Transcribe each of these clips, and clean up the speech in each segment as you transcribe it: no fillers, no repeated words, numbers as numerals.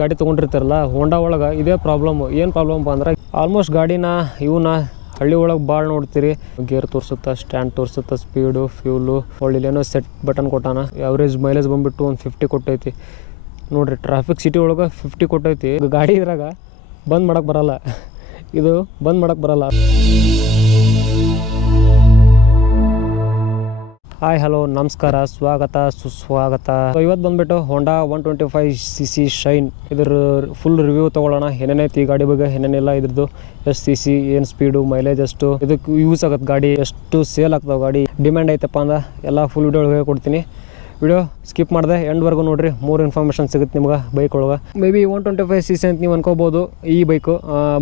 ಗಾಡಿ ತೊಗೊಂಡಿರ್ತಾರಲ್ಲ ಹೋಂಡಾ ಒಳಗೆ ಇದೇ ಪ್ರಾಬ್ಲಮ್. ಏನು ಪ್ರಾಬ್ಲಮ್ ಅಂದ್ರೆ ಆಲ್ಮೋಸ್ಟ್ ಗಾಡಿನ ಇವನ್ನ ಹಳ್ಳಿ ಒಳಗೆ ಭಾಳ ನೋಡ್ತೀರಿ. ಗೇರ್ ತೋರಿಸುತ್ತಾ, ಸ್ಟ್ಯಾಂಡ್ ತೋರಿಸುತ್ತಾ, ಸ್ಪೀಡು, ಫ್ಯೂಲು, ಒಳ್ಳೆಲೇನೋ ಸೆಟ್ ಬಟನ್ ಕೊಟ್ಟಾನ. ಅವರೇಜ್ ಮೈಲೇಜ್ ಬಂದುಬಿಟ್ಟು ಒಂದು 50 ಕೊಟ್ಟೈತಿ ನೋಡಿರಿ. ಟ್ರಾಫಿಕ್ ಸಿಟಿ ಒಳಗೆ 50 ಕೊಟ್ಟೈತಿ. ಗಾಡಿ ಇದ್ರಾಗ ಬಂದ್ ಮಾಡೋಕ್ಕೆ ಬರಲ್ಲ, ಇದು ಬಂದ್ ಮಾಡೋಕ್ಕೆ ಬರಲ್ಲ. ಹಾಯ್ ಹಲೋ ನಮಸ್ಕಾರ, ಸ್ವಾಗತ ಸುಸ್ವಾಗತ. ಇವತ್ತು ಬಂದುಬಿಟ್ಟು ಹೋಂಡಾ 125cc ಶೈನ್ ಇದ್ರ ಫುಲ್ ರಿವ್ಯೂ ತೊಗೊಳ್ಳೋಣ. ಏನೇನೈತಿ ಈ ಗಾಡಿ ಬಗ್ಗೆ, ಏನೇನಿಲ್ಲ, ಇದ್ರದ್ದು ಎಷ್ಟು cc, ಏನು ಸ್ಪೀಡು, ಮೈಲೇಜ್ ಎಷ್ಟು, ಇದಕ್ಕೆ ಯೂಸ್ ಆಗತ್ತೆ ಗಾಡಿ, ಎಷ್ಟು ಸೇಲ್ ಆಗ್ತಾವೆ ಗಾಡಿ, ಡಿಮ್ಯಾಂಡ್ ಐತಪ್ಪ ಅಂದ್ರೆ ಎಲ್ಲ ಫುಲ್ ವಿಡಿಯೋ ಒಳಗೆ ಕೊಡ್ತೀನಿ. ವಿಡಿಯೋ ಸ್ಕಿಪ್ ಮಾಡಿದೆ ಎಂಡ್ವರೆಗೂ ನೋಡಿರಿ, ಮೂರು ಇನ್ಫಾರ್ಮೇಷನ್ ಸಿಗುತ್ತೆ ನಿಮ್ಗೆ ಬೈಕ್ ಒಳಗೆ. ಮೇ ಬಿ 125cc ಅಂತ ನೀವು ಅನ್ಕೋಬೋದು ಈ ಬೈಕು,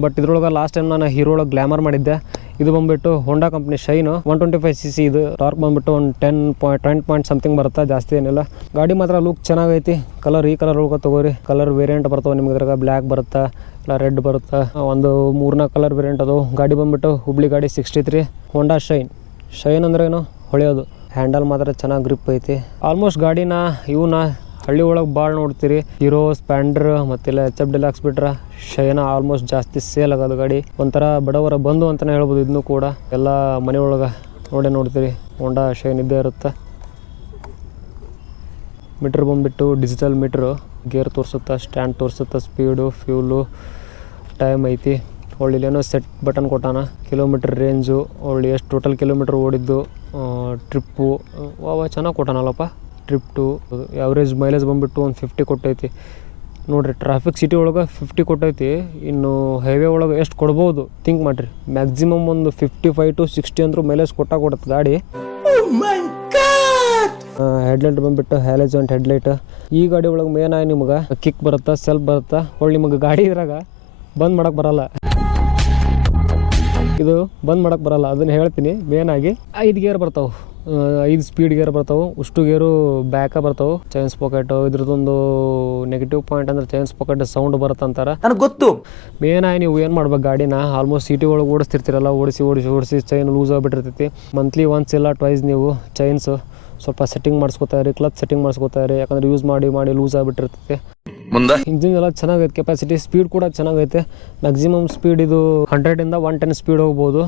ಬಟ್ ಇದ್ರೊಳಗೆ ಲಾಸ್ಟ್ ಟೈಮ್ ನಾನು ಹೀರೋ ಒಳಗೆ ಗ್ಲಾಮರ್ ಮಾಡಿದ್ದೆ. ಇದು ಬಂದುಬಿಟ್ಟು ಹೋಂಡಾ ಕಂಪ್ನಿ ಶೈನು 125cc. ಇದು ಟಾರ್ಕ್ ಬಂದುಬಿಟ್ಟು ಒಂದು 10 ಪಾಯಿಂಟ್ ಸಮಥಿಂಗ್ ಬರುತ್ತೆ, ಜಾಸ್ತಿ ಏನಿಲ್ಲ. ಗಾಡಿ ಮಾತ್ರ ಲುಕ್ ಚೆನ್ನಾಗೈತಿ. ಕಲರ್ ಈ ಕಲರ್ ಒಳಗೆ ತೊಗೋರಿ. ಕಲರ್ ವೇರಿಯಂಟ್ ಬರ್ತಾವೆ ನಿಮ್ಗೆ. ಇದ್ರಾಗ ಬ್ಲ್ಯಾಕ್ ಬರುತ್ತೆ, ಇಲ್ಲ ರೆಡ್ ಬರುತ್ತೆ, ಒಂದು 3-4 ಕಲರ್ ವೇರಿಯಂಟ್ ಅದು. ಗಾಡಿ ಬಂದುಬಿಟ್ಟು ಹುಬ್ಳಿ ಗಾಡಿ 63 ಹೋಂಡಾ ಶೈನ್ ಅಂದ್ರೆ ಏನು ಹೊಳೆಯೋದು. ಹ್ಯಾಂಡಲ್ ಮಾತ್ರ ಚೆನ್ನಾಗಿ ಗ್ರಿಪ್ ಐತಿ. ಆಲ್ಮೋಸ್ಟ್ ಗಾಡಿನ ಇವನ್ನ ಹಳ್ಳಿ ಒಳಗೆ ಭಾಳ ನೋಡ್ತೀರಿ. ಹೀರೋ, ಸ್ಪ್ಲೆಂಡರ್ ಮತ್ತಿಲ್ಲ HF ಡಿಲಕ್ಸ್ ಬಿಟ್ರೆ ಶೈನ ಆಲ್ಮೋಸ್ಟ್ ಜಾಸ್ತಿ ಸೇಲ್ ಆಗೋದು ಗಾಡಿ. ಒಂಥರ ಬಡವರ ಬಂದು ಅಂತಲೇ ಹೇಳ್ಬೋದು. ಇದನ್ನು ಕೂಡ ಎಲ್ಲ ಮನೆ ಒಳಗೆ ನೋಡ್ತೀರಿ, ಹೋಂಡಾ ಶೈನ್ ಇದ್ದೇ ಇರುತ್ತೆ. ಮೀಟ್ರ್ ಬಂದುಬಿಟ್ಟು ಡಿಜಿಟಲ್ ಮೀಟ್ರು. ಗೇರ್ ತೋರಿಸುತ್ತಾ, ಸ್ಟ್ಯಾಂಡ್ ತೋರಿಸುತ್ತಾ, ಸ್ಪೀಡು, ಫ್ಯೂಲು, ಟೈಮ್ ಐತಿ. ಒಳ್ಳೆಲೇನೋ ಸೆಟ್ ಬಟನ್ ಕೊಟ್ಟಾನ. ಕಿಲೋಮೀಟ್ರ್ ರೇಂಜು, ಒಳ್ಳೆ ಎಷ್ಟು ಟೋಟಲ್ ಕಿಲೋಮೀಟ್ರ್ ಓಡಿದ್ದು, ಟ್ರಿಪ್ಪು ಚೆನ್ನಾಗಿ ಕೊಟ್ಟಾನಲ್ಲಪ್ಪ. ಟ್ರಿಪ್ ಟು ಅವರೇಜ್ ಮೈಲೇಜ್ ಬಂದುಬಿಟ್ಟು ಒಂದು 50 ಕೊಟ್ಟೈತಿ ನೋಡಿರಿ. ಟ್ರಾಫಿಕ್ ಸಿಟಿ ಒಳಗೆ 50 ಕೊಟ್ಟೈತಿ. ಇನ್ನು ಹೈವೇ ಒಳಗೆ ಎಷ್ಟು ಕೊಡ್ಬೋದು ಥಿಂಕ್ ಮಾಡಿರಿ. ಮ್ಯಾಕ್ಸಿಮಮ್ ಒಂದು 55 to 60 ಅಂದ್ರೂ ಮೈಲೇಜ್ ಕೊಡುತ್ತೆ ಗಾಡಿ. ಹೆಡ್ಲೈಟ್ ಬಂದುಬಿಟ್ಟು ಹ್ಯಾಲಜನ್ ಹೆಡ್ಲೈಟ್. ಈ ಗಾಡಿ ಒಳಗೆ ಮೇನ್ ಆಗಿ ನಿಮ್ಗೆ ಕಿಕ್ ಬರುತ್ತೆ, ಸೆಲ್ಫ್ ಬರುತ್ತೆ. ಒಳ್ಳೆ ನಿಮಗೆ ಗಾಡಿ ಇದ್ರಾಗ ಬಂದ್ ಮಾಡೋಕ್ಕೆ ಬರಲ್ಲ, ಇದು ಬಂದ್ ಮಾಡೋಕ್ಕೆ ಬರಲ್ಲ. ಅದನ್ನು ಹೇಳ್ತೀನಿ. ಮೇನಾಗಿ 5 ಗೇರ್ ಬರ್ತಾವೆ, 5 ಸ್ಪೀಡ್ ಗೇರ್ ಬರ್ತಾವೆ. ಉಷ್ಟು ಗೇರು ಬ್ಯಾಕ ಬರ್ತಾವೆ. ಚೈನ್ಸ್ ಪಾಕೆಟ್ ಇದ್ರದ್ದೊಂದು ನೆಗೆಟಿವ್ ಪಾಯಿಂಟ್ ಅಂದ್ರೆ ಚೈನ್ಸ್ ಪಾಕೆಟ್ ಸೌಂಡ್ ಬರುತ್ತೆ ಅಂತಾರೆ, ನನಗೆ ಗೊತ್ತು. ಮೇನಾಗಿ ನೀವು ಏನು ಮಾಡ್ಬೇಕು, ಗಾಡಿನ ಆಲ್ಮೋಸ್ಟ್ ಸಿಟಿ ಒಳಗೆ ಓಡಿಸ್ತಿರ್ತೀರಲ್ಲ, ಓಡಿಸಿ ಚೈನ್ ಲೂಸ್ ಆಗಿಬಿಟ್ಟಿರ್ತೈತಿ. ಮಂತ್ಲಿ ಒನ್ಸ್ ಇಲ್ಲ ಟ್ವೈಸ್ ನೀವು ಚೈನ್ಸ್ ಸ್ವಲ್ಪ ಸೆಟ್ಟಿಂಗ್ ಮಾಡಿಸ್ಕೋತಾ ಇರಿ, ಕ್ಲಚ್ ಸೆಟ್ಟಿಂಗ್ ಮಾಡಿಸ್ಕೋತಾ ಇರಿ. ಯಾಕಂದ್ರೆ ಯೂಸ್ ಮಾಡಿ ಲೂಸ್ ಆಗಿಬಿಟ್ಟಿರ್ತೈತಿ. ಇಂಜಿನ್ ಎಲ್ಲ ಚೆನ್ನಾಗೈತೆ, ಕೆಪಾಸಿಟಿ, ಸ್ಪೀಡ್ ಕೂಡ ಚೆನ್ನಾಗೈತೆ. ಮ್ಯಾಕ್ಸಿಮಮ್ ಸ್ಪೀಡ್ ಇದು 100ಇಂದ 110 ಸ್ಪೀಡ್ ಹೋಗ್ಬೋದು.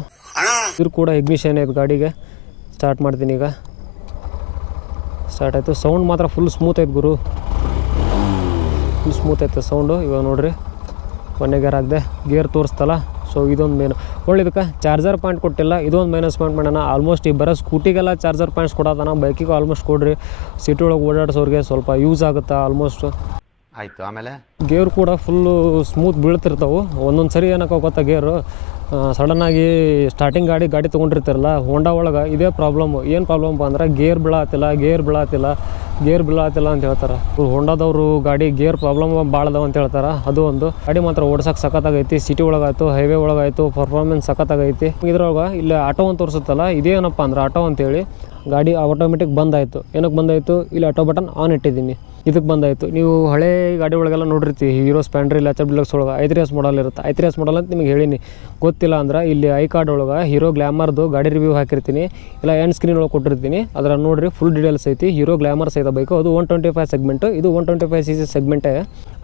ಇದ್ರ ಕೂಡ ಇಗ್ನಿಷನ್ ಐತೆ ಗಾಡಿಗೆ. ಸ್ಟಾರ್ಟ್ ಮಾಡ್ತೀನಿ ಈಗ. ಸ್ಟಾರ್ಟ್ ಆಯಿತು. ಸೌಂಡ್ ಮಾತ್ರ ಫುಲ್ ಸ್ಮೂತ್ ಐತೆ ಗುರು, ಫುಲ್ ಸ್ಮೂತ್ ಐತೆ ಸೌಂಡು. ಇವಾಗ ನೋಡಿರಿ, 1 ಗೇರ್ ಆಗದೆ, ಗೇರ್ ತೋರಿಸ್ತಲ್ಲ. ಸೊ ಇದೊಂದು ಮೇನು. ಒಳ್ಳೆದಕ್ಕೆ ಚಾರ್ಜರ್ ಪಾಯಿಂಟ್ ಕೊಟ್ಟಿಲ್ಲ, ಇದೊಂದು ಮೈನಸ್ ಪಾಯಿಂಟ್ ಮಾಡೋಣ. ಆಲ್ಮೋಸ್ಟ್ ಈ ಬರೋ ಸ್ಕೂಟಿಗೆಲ್ಲ ಚಾರ್ಜರ್ ಪಾಯಿಂಟ್ಸ್ ಕೊಡೋದನ್ನ, ಬೈಕಿಗೂ ಆಲ್ಮೋಸ್ಟ್ ಕೊಡ್ರಿ. ಸಿಟಿ ಒಳಗೆ ಓಡಾಡ್ಸೋರಿಗೆ ಸ್ವಲ್ಪ ಯೂಸ್ ಆಗುತ್ತೆ ಆಲ್ಮೋಸ್ಟ್. ಆಯಿತು. ಆಮೇಲೆ ಗೇರ್ ಕೂಡ ಫುಲ್ಲು ಸ್ಮೂತ್ ಬೀಳ್ತಿರ್ತಾವೆ. ಒಂದೊಂದು ಸರಿ ಏನಕ್ಕೆ ಗೊತ್ತಾ, ಗೇರು ಸಡನ್ನಾಗಿ ಸ್ಟಾರ್ಟಿಂಗ್ ಗಾಡಿ ತೊಗೊಂಡಿರ್ತಾರಲ್ಲ, ಹೋಂಡಾ ಒಳಗೆ ಇದೇ ಪ್ರಾಬ್ಲಮ್. ಏನು ಪ್ರಾಬ್ಲಮ್ ಅಂದ್ರೆ ಗೇರ್ ಬೀಳಾತಿಲ್ಲ ಅಂತ ಹೇಳ್ತಾರೆ. ಹೋಂಡಾದವರು ಗಾಡಿ ಗೇರ್ ಪ್ರಾಬ್ಲಮ್ ಭಾಳ ಅದಾವ ಅಂತ ಹೇಳ್ತಾರೆ. ಅದು ಒಂದು. ಗಾಡಿ ಮಾತ್ರ ಓಡ್ಸಕ್ಕೆ ಸಖತ್ತಾಗೈತಿ. ಸಿಟಿ ಒಳಗಾಯ್ತು, ಹೈವೇ ಒಳಗಾಯ್ತು, ಪರ್ಫಾರ್ಮೆನ್ಸ್ ಸಖತ್ತಾಗೈತಿ. ಇದ್ರೊಳಗೆ ಇಲ್ಲಿ ಆಟೋ ಅಂತ ತೋರಿಸುತ್ತಲ್ಲ, ಇದೇನಪ್ಪ ಅಂದ್ರೆ ಆಟೋ ಅಂತೇಳಿ ಗಾಡಿ ಆಟೋಮೆಟಿಕ್ ಬಂದಾಯಿತು. ಏನಕ್ಕೆ ಬಂದಾಯಿತು, ಇಲ್ಲಿ ಆಟೋ ಬಟನ್ ಆನ್ ಇಟ್ಟಿದ್ದೀನಿ, ಇದಕ್ಕೆ ಬಂದಾಯಿತು. ನೀವು ಹಳೆ ಗಾಡಿ ಒಳಗೆಲ್ಲ ನೋಡಿರ್ತೀವಿ, ಹೀರೋ, ಸ್ಪ್ಲೆಂಡರ್ ಇಲ್ಲ HF ಡಿಲಕ್ಸ್ ಒಳಗೆ 5 ಮಾಡಲ್ ಇರುತ್ತೆ. 5 ಮಾಡಲ್ ಅಂತ ನಿಮಗೆ ಹೇಳೀನಿ. ಗೊತ್ತಿಲ್ಲ ಅಂದ್ರೆ ಇಲ್ಲಿ ಐ ಕಾರ್ಡ್ ಒಳಗೆ ಹೀರೋ ಗ್ಲಾಮರ್ದು ಗಾಡಿ ರಿವ್ಯೂ ಹಾಕಿರ್ತೀನಿ, ಇಲ್ಲ ಎಂಡ್ ಸ್ಕ್ರೀನ್ ಒಳಗೆ ಕೊಟ್ಟಿರ್ತೀನಿ. ಅದರ ನೋಡಿರಿ, ಫುಲ್ ಡೀಟೇಲ್ಸ್ ಐತಿ. ಹೀರೋ ಗ್ಲಾಮರ್ ಸಹಿತ ಬೈಕು. ಅದು 125 ಸೆಗ್ಮೆಂಟು, ಇದು 125cc ಸೆಗ್ಮೆಂಟೇ.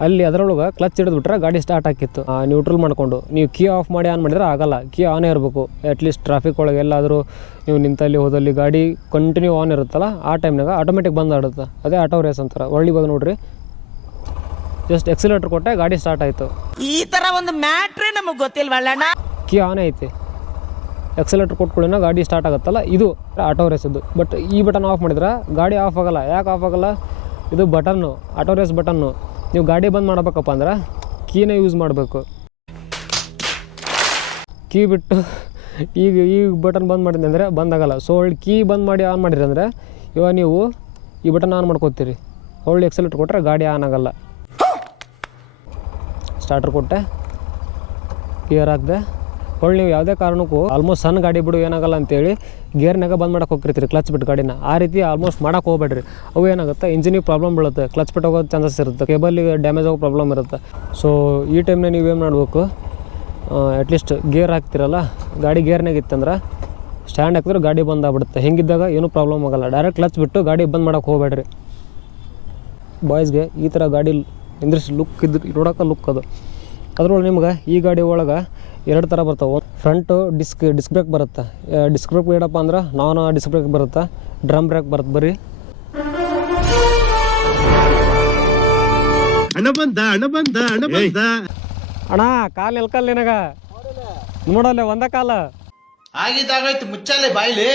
ಅಲ್ಲಿ ಅದರೊಳಗೆ ಕ್ಲಚ್ ಹಿಡಿದ್ಬಿಟ್ರೆ ಗಾಡಿ ಸ್ಟಾರ್ಟ್ ಆಗಿತ್ತು. ನ್ಯೂಟ್ರಲ್ ಮಾಡಿಕೊಂಡು ನೀವು ಕೀ ಆಫ್ ಮಾಡಿ ಆನ್ ಮಾಡಿದ್ರೆ ಆಗಲ್ಲ, ಕೀ ಆನೇ ಇರಬೇಕು. ಅಟ್ಲೀಸ್ಟ್ ಟ್ರಾಫಿಕ್ ಒಳಗೆ ಎಲ್ಲಾದರೂ ನೀವು ನಿಂತಲ್ಲಿ ಹೋದಲ್ಲಿ ಗಾಡಿ ಕಂಟಿನ್ಯೂ ಆನ್ ಇರುತ್ತಲ್ಲ, ಆ ಟೈಮ್ನಾಗ ಆಟೋಮೆಟಿಕ್ ಬಂದು ಆಡುತ್ತೆ. ಅದೇ ಆಟೋ ರೇಸ್ ಅಂತಾರೆ. ಒಳ್ಳೆ ಇವಾಗ ನೋಡ್ರಿ, ಜಸ್ಟ್ ಎಕ್ಸಿಲೇಟರ್ ಕೊಟ್ಟೆ ಗಾಡಿ ಸ್ಟಾರ್ಟ್ ಆಯಿತು. ಈ ಥರ ಒಂದು ಮ್ಯಾಟ್ರೇ ನಮಗೆ ಗೊತ್ತಿಲ್ವಲ್ಲ. ಕೀ ಆನೇ ಐತಿ, ಎಕ್ಸಿಲೇಟರ್ ಕೊಟ್ಕೊಳ್ಳಿನ ಗಾಡಿ ಸ್ಟಾರ್ಟ್ ಆಗುತ್ತಲ್ಲ, ಇದು ಆಟೋ ರೇಸದ್ದು. ಬಟ್ ಈ ಬಟನ್ ಆಫ್ ಮಾಡಿದ್ರೆ ಗಾಡಿ ಆಫ್ ಆಗಲ್ಲ. ಯಾಕೆ ಆಫ್ ಆಗಲ್ಲ, ಇದು ಬಟನ್ನು, ಆಟೋ ರೇಸ್ ಬಟನ್ನು. ನೀವು ಗಾಡಿ ಬಂದ್ ಮಾಡಬೇಕಪ್ಪ ಅಂದ್ರೆ ಕೀನೇ ಯೂಸ್ ಮಾಡಬೇಕು. ಕೀ ಬಿಟ್ಟು ಈ ಬಟನ್ ಬಂದ್ ಮಾಡಿದ್ರಿ ಅಂದರೆ ಬಂದಾಗಲ್ಲ. ಸೊ ಒಳ್ಳೆ ಕೀ ಬಂದ್ ಮಾಡಿ ಆನ್ ಮಾಡಿರಿ ಅಂದರೆ ಇವಾಗ ನೀವು ಈ ಬಟನ್ ಆನ್ ಮಾಡ್ಕೋತೀರಿ, ಒಳ್ಳೆ ಎಕ್ಸಲೇಟರ್ ಕೊಟ್ಟರೆ ಗಾಡಿ ಆನ್ ಆಗಲ್ಲ. ಸ್ಟಾರ್ಟರ್ ಕೊಟ್ಟೆ, ಗೇರ್ ಹಾಕಿದೆ. ಒಳ್ಳೆ ನೀವು ಯಾವುದೇ ಕಾರಣಕ್ಕೂ ಆಲ್ಮೋಸ್ಟ್ ಸಣ್ಣ ಗಾಡಿ ಬಿಡು ಏನಾಗಲ್ಲ ಅಂತೇಳಿ ಗೇರ್ನಾಗ ಬಂದ್ ಮಾಡೋಕೆ ಹೋಗಿರ್ತೀರಿ, ಕ್ಲಚ್ ಬಿಟ್ಟು ಗಾಡಿನ. ಆ ರೀತಿ ಆಲ್ಮೋಸ್ಟ್ ಮಾಡೋಕೆ ಹೋಗ್ಬೇಡ್ರಿ. ಅವು ಏನಾಗುತ್ತೆ, ಇಂಜಿನಿಗೆ ಪ್ರಾಬ್ಲಮ್ ಬೀಳುತ್ತೆ, ಕ್ಲಚ್ ಬಿಟ್ಟು ಹೋಗೋ ಚಾನ್ಸಸ್ ಇರುತ್ತೆ, ಕೇಬಲಿಗೆ ಡ್ಯಾಮೇಜ್ ಆಗೋ ಪ್ರಾಬ್ಲಮ್ ಇರುತ್ತೆ. ಸೊ ಈ ಟೈಮ್ನಾಗ ನೀವೇನು ಮಾಡಬೇಕು, ಅಟ್ಲೀಸ್ಟ್ ಗೇರ್ ಹಾಕ್ತಿರಲ್ಲ, ಗಾಡಿ ಗೇರ್ನಾಗ ಇತ್ತಂದ್ರೆ ಸ್ಟ್ಯಾಂಡ್ ಹಾಕಿದ್ರೆ ಗಾಡಿ ಬಂದಾಗ್ಬಿಡುತ್ತೆ. ಹಿಂಗಿದ್ದಾಗ ಏನೂ ಪ್ರಾಬ್ಲಮ್ ಆಗೋಲ್ಲ. ಡೈರೆಕ್ಟ್ ಕ್ಲಚ್ ಬಿಟ್ಟು ಗಾಡಿ ಬಂದ್ ಮಾಡೋಕೆ ಹೋಗ್ಬೇಡ್ರಿ. ಬಾಯ್ಸ್ಗೆ ಈ ಥರ ಗಾಡಿ ಇಂದ್ರಿಸ್ ಲುಕ್ ಇದ್ದು ನೋಡೋಕೆ ಲುಕ್ ಅದು. ಅದ್ರೊಳಗೆ ನಿಮ್ಗೆ ಈ ಗಾಡಿ ಒಳಗೆ 2 ಥರ ಬರ್ತಾವೆ. ಫ್ರಂಟು ಡಿಸ್ಕ್ ಬ್ರೇಕ್ ಬರುತ್ತೆ. ಡಿಸ್ಕ್ ಬ್ರೇಕ್ ಏನಪ್ಪ ಅಂದ್ರೆ ನಾನ್ ಡಿಸ್ಕ್ ಬ್ರೇಕ್ ಬರುತ್ತೆ, ಡ್ರಮ್ ಬ್ರೇಕ್ ಬರುತ್ತೆ. ಬರೀ ಅಣ್ಣ ಕಾಲು ಎಲ್ಕಲ್ ನಿನಗ ನೋಡಲ್ಲ ಒಂದ ಕಾಲ ಆಗಿದ್ದಾಗೈತಿ ಮುಚ್ಚಾಲೆ ಬಾಯ್ಲಿ.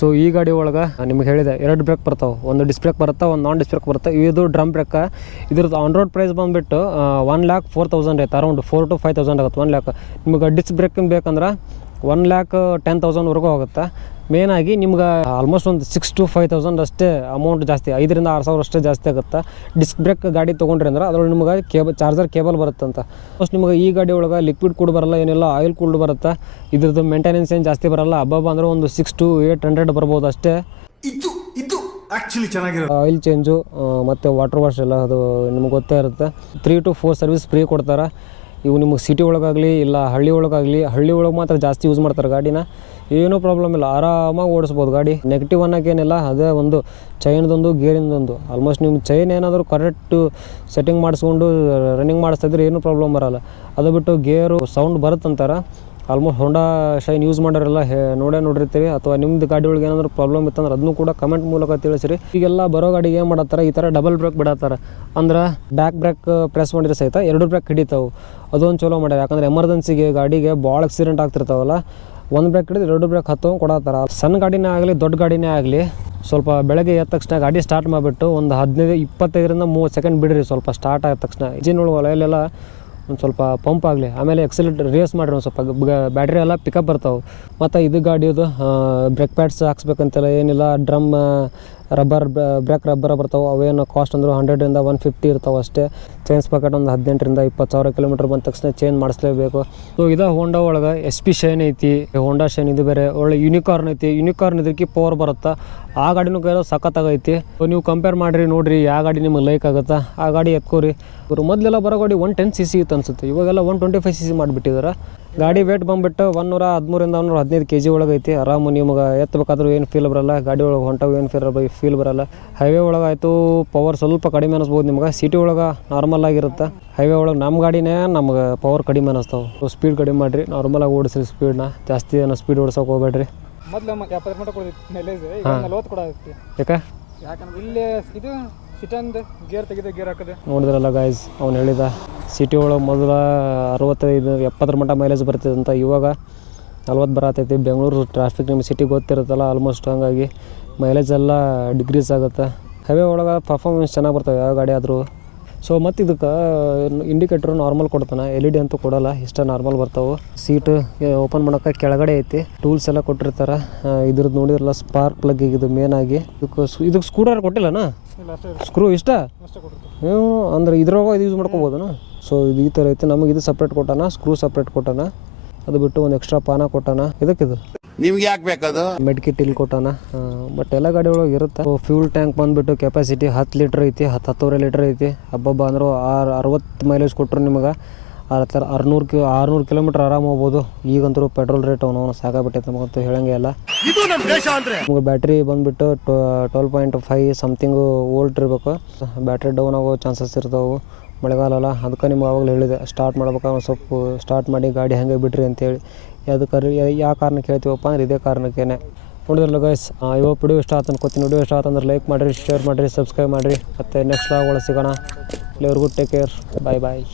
ಸೊ ಈ ಗಾಡಿ ಒಳಗೆ ನಿಮ್ಗೆ ಹೇಳಿದೆ 2 ಬ್ರೇಕ್ ಬರ್ತಾವೆ, ಒಂದು ಡಿಸ್ಕ್ ಬ್ರೇಕ್ ಬರುತ್ತೆ, ಒಂದು ನಾನ್ ಡಿಸ್ಕ್ ಬ್ರೇಕ್ ಬರುತ್ತೆ. ಇದು ಡ್ರಮ್ ಬ್ರೇಕ್. ಇದ್ರದ್ದು ಆನ್ ರೋಡ್ ಪ್ರೈಸ್ ಬಂದುಬಿಟ್ಟು 1,04,000 ಐತೆ, ಅರೌಂಡ್ 4,000 to 5,000 ಆಗುತ್ತೆ. 1,00,000 ನಿಮ್ಗೆ ಡಿಸ್ಕ್ ಬ್ರೇಕಿಂಗ್ ಬೇಕಂದ್ರೆ 1,10,000 ಆಗುತ್ತೆ. ಮೇನಾಗಿ ನಿಮ್ಗೆ ಆಲ್ಮೋಸ್ಟ್ ಒಂದು 6,000 to 5,000 ಅಷ್ಟೇ ಅಮೌಂಟ್ ಜಾಸ್ತಿ, 5,000 to 6,000 ಅಷ್ಟೇ ಜಾಸ್ತಿ ಆಗುತ್ತೆ. ಡಿಸ್ಕ್ ಬ್ರೇಕ್ ಗಾಡಿ ತೊಗೊಂಡ್ರಿ ಅಂದ್ರೆ ಅದ್ರೊಳಗೆ ನಿಮ್ಗೆ ಚಾರ್ಜರ್ ಕೇಬಲ್ ಬರುತ್ತೆ ಅಂತ. ಫಸ್ಟ್ ನಿಮ್ಗೆ ಈ ಗಾಡಿ ಒಳಗೆ ಲಿಕ್ವಿಡ್ ಕೂಡ ಬರಲ್ಲ, ಏನಿಲ್ಲ, ಆಯಿಲ್ ಕೂಡ ಬರುತ್ತೆ. ಇದ್ರದ್ದು ಮೇಂಟೆನೆನ್ಸ್ ಏನು ಜಾಸ್ತಿ ಬರಲ್ಲ. ಹಬ್ಬ ಅಂದ್ರೆ ಒಂದು 600 to 800 ಬರ್ಬೋದು ಅಷ್ಟೇ. ಇದು ಆ್ಯಕ್ಚುಲಿ ಚೆನ್ನಾಗಿರುತ್ತೆ. ಆಯಿಲ್ ಚೇಂಜು ಮತ್ತು ವಾಟರ್ ವಾಶ್ ಎಲ್ಲ ಅದು ನಿಮ್ಗೆ ಗೊತ್ತೇ ಇರುತ್ತೆ. 3 to 4 ಸರ್ವಿಸ್ ಫ್ರೀ ಕೊಡ್ತಾರೆ. ಇವು ನಿಮಗೆ ಸಿಟಿ ಒಳಗಾಗಲಿ ಇಲ್ಲ ಹಳ್ಳಿ ಒಳಗೆ ಮಾತ್ರ ಜಾಸ್ತಿ ಯೂಸ್ ಮಾಡ್ತಾರೆ ಗಾಡಿನ. ಏನೂ ಪ್ರಾಬ್ಲಮ್ ಇಲ್ಲ, ಆರಾಮಾಗಿ ಓಡಿಸ್ಬೋದು ಗಾಡಿ. ನೆಗೆಟಿವ್ ಅನ್ನೋಕ್ಕೇನಿಲ್ಲ, ಅದೇ ಒಂದು ಚೈನ್ದೊಂದು ಗೇರಿಂದೊಂದು. ಆಲ್ಮೋಸ್ಟ್ ನಿಮ್ಮ ಚೈನ್ ಏನಾದರೂ ಕರೆಕ್ಟು ಸೆಟ್ಟಿಂಗ್ ಮಾಡಿಸ್ಕೊಂಡು ರನ್ನಿಂಗ್ ಮಾಡಿಸ್ತಿದ್ರೆ ಏನೂ ಪ್ರಾಬ್ಲಮ್ ಬರೋಲ್ಲ. ಅದು ಬಿಟ್ಟು ಗೇರು ಸೌಂಡ್ ಬರುತ್ತಂತಾರೆ. ಆಲ್ಮೋಸ್ಟ್ ಹೋಂಡಾ ಶೈನ್ ಯೂಸ್ ಮಾಡೋರೆಲ್ಲ ನೋಡಿರ್ತೀರಿ. ಅಥವಾ ನಿಮ್ಮದು ಗಾಡಿ ಒಳಗೆ ಏನಾದರೂ ಪ್ರಾಬ್ಲಮ್ ಇತ್ತಂದ್ರೆ ಅದನ್ನು ಕೂಡ ಕಮೆಂಟ್ ಮೂಲಕ ತಿಳಿಸಿರಿ. ಈಗೆಲ್ಲ ಬರೋ ಗಾಡಿಗೆ ಏನು ಮಾಡತ್ತಾರೆ, ಈ ಥರ ಡಬಲ್ ಬ್ರೇಕ್ ಬಿಡತ್ತಾರೆ. ಅಂದ್ರೆ ಬ್ಯಾಕ್ ಬ್ರೇಕ್ ಪ್ರೆಸ್ ಮಾಡಿದ್ರೆ ಸಹಿತ 2 ಬ್ರೇಕ್ ಹಿಡಿತಾವೆ. ಅದೊಂದು ಚಲೋ ಮಾಡ್ಯಾರ. ಯಾಕಂದರೆ ಎಮರ್ಜೆನ್ಸಿಗೆ ಗಾಡಿಗೆ ಭಾಳ ಆಕ್ಸಿಡೆಂಟ್ ಆಗ್ತಿರ್ತಾವಲ್ಲ, 1 ಬ್ರೇಕ್ ಹಿಡಿದು 2 ಬ್ರೇಕ್ ಹತ್ತೋ ಕೊಡತ್ತಾರ. ಸಣ್ಣ ಗಾಡಿನೇ ಆಗಲಿ ದೊಡ್ಡ ಗಾಡಿನೇ ಆಗಲಿ ಸ್ವಲ್ಪ ಬೆಳಗ್ಗೆ ಎದ್ದ ತಕ್ಷಣ ಗಾಡಿ ಸ್ಟಾರ್ಟ್ ಮಾಡಿಬಿಟ್ಟು ಒಂದು 25 to 30 ಸೆಕೆಂಡ್ ಬಿಡ್ರಿ. ಸ್ವಲ್ಪ ಸ್ಟಾರ್ಟ್ ಆದ ತಕ್ಷಣ ಇಂಜಿನ್ ಒಳಗೆ ಒಲೆಯಲ್ಲೆಲ್ಲ ಒಂದು ಸ್ವಲ್ಪ ಪಂಪ್ ಆಗಲಿ, ಆಮೇಲೆ ಎಕ್ಸಲೇಟರ್ ರೇಸ್ ಮಾಡಿರಿ. ಒಂದು ಸ್ವಲ್ಪ ಬ್ಯಾಟ್ರಿ ಎಲ್ಲ ಪಿಕಪ್ ಬರ್ತಾವೆ. ಮತ್ತು ಇದು ಗಾಡಿಯೋದು ಬ್ರೇಕ್ ಪ್ಯಾಡ್ಸ್ ಹಾಕ್ಸ್ಬೇಕಂತೆಲ್ಲ ಏನಿಲ್ಲ. ಡ್ರಮ್ ಬ್ರೇಕ್ ರಬ್ಬರ್ ಬರ್ತಾವೆ. ಅವೇನು ಕಾಸ್ಟ್ ಅಂದ್ರೆ 100 to 150 ಇರ್ತಾವೆ ಅಷ್ಟೇ. ಚೇಂಜ್ ಪ್ಯಾಕೆಟ್ ಒಂದು 18,000 to 20,000 ಕಿಲೋಮೀಟರ್ ಬಂದ ತಕ್ಷಣ ಚೇಂಜ್ ಮಾಡಿಸ್ಲೇಬೇಕು. ಸೊ ಇದು ಹೋಂಡಾ ಒಳಗೆ SP ಶೈನ್ ಐತಿ, ಹೋಂಡಾ ಶೈನ್. ಇದು ಬೇರೆ ಒಳ್ಳೆ ಯೂನಿಕಾರ್ನ್ ಐತಿ. ಯೂನಿಕಾರ್ನ್ ಇದಕ್ಕೆ ಪವರ್ ಬರುತ್ತೆ. ಆ ಗಾಡಿನೂ ಕೈಲೋ ಸಖತ್ತಾಗೈತಿ. ನೀವು ಕಂಪೇರ್ ಮಾಡಿರಿ, ನೋಡಿರಿ ಯಾವ ಗಾಡಿ ನಿಮಗೆ ಲೈಕ್ ಆಗುತ್ತಾ ಆ ಗಾಡಿ ಎತ್ಕೋರಿ. ಇವರು ಮೊದಲೆಲ್ಲ ಬರೋ ಗಾಡಿ 110cc ಇತ್ತು ಅನ್ಸುತ್ತೆ, ಇವಾಗೆಲ್ಲ 125cc ಮಾಡಿಬಿಟ್ಟಿದ್ದಾರೆ. ಗಾಡಿ ವೇಟ್ ಬಂದುಬಿಟ್ಟು 113 to 115 kg ಒಳಗೆ ಐತಿ. ಆರಾಮು ನಿಮ್ಗೆ ಎತ್ತಬೇಕಾದ್ರೂ ಏನು ಫೀಲ್ ಬರಲ್ಲ. ಗಾಡಿ ಒಳಗೆ ಹೊಂಟಾವು ಏನು ಫೀಲ್ ಬರಲ್ಲ. ಹೈವೇ ಒಳಗೆ ಆಯಿತು ಪವರ್ ಸ್ವಲ್ಪ ಕಡಿಮೆ ಅನ್ನಿಸ್ಬೋದು ನಿಮ್ಗೆ. ಸಿಟಿ ಒಳಗೆ ನಾರ್ಮಲ್ ಆಗಿರುತ್ತೆ. ಹೈವೇ ಒಳಗೆ ನಮ್ಮ ಗಾಡಿನೇ ನಮ್ಗೆ ಪವರ್ ಕಡಿಮೆ ಅನ್ನಿಸ್ತಾವೆ. ಸ್ಪೀಡ್ ಕಡಿಮೆ ಮಾಡಿರಿ, ನಾರ್ಮಲಾಗಿ ಓಡಿಸ್ರಿ ಸ್ಪೀಡ್ನ. ಜಾಸ್ತಿ ಏನೋ ಸ್ಪೀಡ್ ಓಡಿಸೋಕೆ ಹೋಗ್ಬೇಡ್ರಿ. ಮೊದಲು 70 ಮಟ್ಟ ಕೊಡ್ತಿತ್ತು ಮೈಲೇಜ್, ಈಗ 40 ಕೊಡಾಗುತ್ತೆ. ಯಾಕಂದ್ರೆ ಇಲ್ಲಿ ಇದು ಸಿಟಂದು ಗೇರ್ ತೆಗೆದು ಗೇರ್ ಹಾಕೋದು ನೋಡಿದ್ರಲ್ಲ ಗಾಯ್ಸ್, ಅವ್ನು ಹೇಳಿದ ಸಿಟಿ ಒಳಗೆ ಮೊದಲು 65 70 ಮಟ್ಟ ಮೈಲೇಜ್ ಬರ್ತಿದೆ ಅಂತ, ಇವಾಗ 40 ಬರತೈತಿ. ಬೆಂಗಳೂರು ಟ್ರಾಫಿಕ್ ನಿಮ್ಮ ಸಿಟಿ ಗೊತ್ತಿರುತ್ತಲ್ಲ ಆಲ್ಮೋಸ್ಟ್, ಹಾಗಾಗಿ ಮೈಲೇಜ್ ಎಲ್ಲ ಡಿಗ್ರೀಸ್ ಆಗುತ್ತೆ. ಹೈವೇ ಒಳಗೆ ಪರ್ಫಾರ್ಮೆನ್ಸ್ ಚೆನ್ನಾಗಿ ಬರ್ತವೆ ಯಾವ ಗಾಡಿ ಆದರೂ. ಸೊ ಮತ್ತು ಇದಕ್ಕೆ ಇಂಡಿಕೇಟ್ರು ನಾರ್ಮಲ್ ಕೊಡ್ತಾನೆ, LED ಅಂತೂ ಕೊಡೋಲ್ಲ, ಇಷ್ಟ ನಾರ್ಮಲ್ ಬರ್ತಾವೆ. ಸೀಟು ಓಪನ್ ಮಾಡೋಕೆ ಕೆಳಗಡೆ ಐತಿ. ಟೂಲ್ಸ್ ಎಲ್ಲ ಕೊಟ್ಟಿರ್ತಾರೆ. ಇದ್ರದ್ದು ನೋಡಿದ್ರಲ್ಲ ಸ್ಪಾರ್ಕ್ ಪ್ಲಗ್ ಇದು ಮೇನ್ ಆಗಿ. ಇದಕ್ಕೆ ಸ್ಕ್ರೂಡ್ರೈವರ್ ಕೊಟ್ಟಿಲ್ಲನಾ? ಸ್ಕ್ರೂ ಇಷ್ಟ ಅಂದ್ರೆ ಇದ್ರೊಳಗೆ ಇದು ಯೂಸ್ ಮಾಡ್ಕೋಬೋದನ. ಸೊ ಇದು ಈ ಥರ ಐತಿ. ನಮಗೆ ಇದು ಸಪ್ರೇಟ್ ಕೊಟ್ಟಾನ, ಸ್ಕ್ರೂ ಸಪ್ರೇಟ್ ಕೊಟ್ಟಾನ. ಅದು ಬಿಟ್ಟು ಒಂದು ಎಕ್ಸ್ಟ್ರಾ ಪಾನ ಕೊಟ್ಟಾನ. ಇದಕ್ಕಿದು ನಿಮ್ಗೆ ಯಾಕೆ ಬೇಕದು ಮೆಡ್ ಕಿಟ್ ಇಲ್ಲಿ ಕೊಟ್ಟಾನ. ಬಟ್ ಎಲ್ಲ ಗಾಡಿ ಒಳಗೆ ಇರುತ್ತೆ. ಫ್ಯೂಲ್ ಟ್ಯಾಂಕ್ ಬಂದುಬಿಟ್ಟು ಕೆಪಾಸಿಟಿ 10 ಲೀಟ್ರ್ ಐತಿ, 10 ಲೀಟ್ರ್ ಐತಿ. ಹಬ್ಬ ಅಂದ್ರೆ 60 ಮೈಲೇಜ್ ಕೊಟ್ಟರು ನಿಮಗೆ 600 ಕಿಲೋಮೀಟ್ರ್ ಆರಾಮ್ ಹೋಗ್ಬೋದು. ಈಗಂತೂ ಪೆಟ್ರೋಲ್ ರೇಟ್ ಅವನು ಸಾಕಾಗ್ಬಿಟ್ಟೈತೆ, ನಮಗಂತೂ ಹೇಳಂಗೆ ಇಲ್ಲ. ನಮಗೆ ಬ್ಯಾಟ್ರಿ ಬಂದುಬಿಟ್ಟು 12.5 ಸಮಥಿಂಗು ವೋಲ್ಟ್ ಇರಬೇಕು. ಬ್ಯಾಟ್ರಿ ಡೌನ್ ಆಗೋ ಚಾನ್ಸಸ್ ಇರ್ತಾವೆ ಮಳೆಗಾಲ ಅಲ್ಲ. ಅದಕ್ಕೆ ನಿಮ್ಗೆ ಆವಾಗಲೇ ಹೇಳಿದೆ, ಸ್ಟಾರ್ಟ್ ಮಾಡ್ಬೇಕಾದ್ರೆ ಒಂದು ಸ್ವಲ್ಪ ಸ್ಟಾರ್ಟ್ ಮಾಡಿ ಗಾಡಿ ಹಾಗೆ ಬಿಡ್ರಿ ಅಂತೇಳಿ. ಯಾವ ಕಾರಣಕ್ಕೆ ಹೇಳ್ತೀವಪ್ಪ ಅಂದ್ರೆ ಇದೇ ಕಾರಣಕ್ಕೇ. ನೋಡಿದ್ರಲ್ಲ ಗೈಸ್, ಇವಾಗ ವಿಡಿಯೋ ಇಷ್ಟ ಆಯ್ತು ಅನ್ಕೋತೀನಿ. ವಿಡಿಯೋ ಇಷ್ಟ ಆಯ್ತಂದ್ರೆ ಲೈಕ್ ಮಾಡಿರಿ, ಶೇರ್ ಮಾಡಿರಿ, ಸಬ್ಸ್ಕ್ರೈಬ್ ಮಾಡಿರಿ. ಮತ್ತು ನೆಕ್ಸ್ಟ್ ವ್ಲಾಗ್ ಒಳಗೆ ಸಿಗೋಣ. ಎಲ್ಲರಿಗೂ ಟೇಕ್ ಕೇರ್, ಬಾಯ್ ಬಾಯ್.